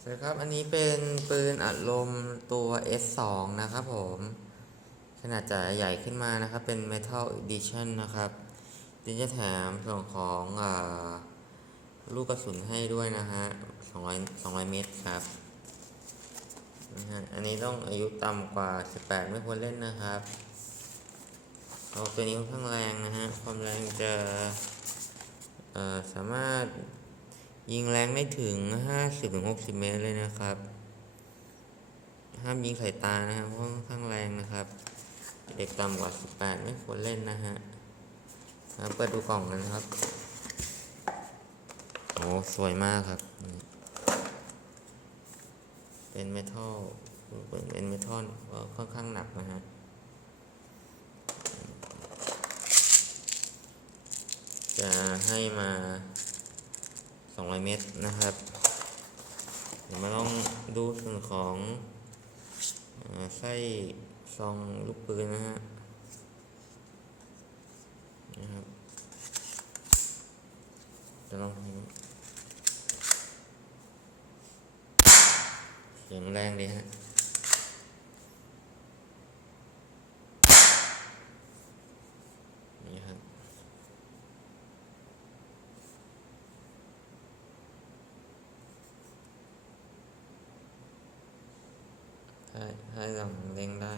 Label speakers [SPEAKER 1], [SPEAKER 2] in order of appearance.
[SPEAKER 1] สวัสดีครับ อันนี้เป็นปืนอัดลมตัว S2 นะครับผม ขนาดจะใหญ่ขึ้นมานะครับ เป็น Metal Edition นะครับดิจะแถมส่วนของอลูกกระสุนให้ด้วยนะฮะ 200 200 เมตรครับนะฮะ อันนี้ต้องอายุต่ำกว่า 18 ไม่ควรเล่นนะครับเอาตัวนี้ค่อนข้างแรงนะฮะ ความแรงจะสามารถ ยิงแรงได้ถึง 50-60 เมตรเลยนะครับ ห้ามยิงสายตานะครับเพราะค่อนข้างแรงนะครับ เด็กต่ำกว่า 18 ไม่ควรเล่นนะฮะครับเปิดดูกล่องกันครับ โอ้ สวยมากครับ เป็นเมทัลเป็นเมทัลก็ค่อนข้างหนักนะฮะจะให้มา 200 เมตรนะครับ เดี๋ยวมาลองดูส่วนของอไส้ซองลูกปืนนะฮะนะครับจะลองเสียงแรงดีฮะ ให้ให้เราเลี้ยงได้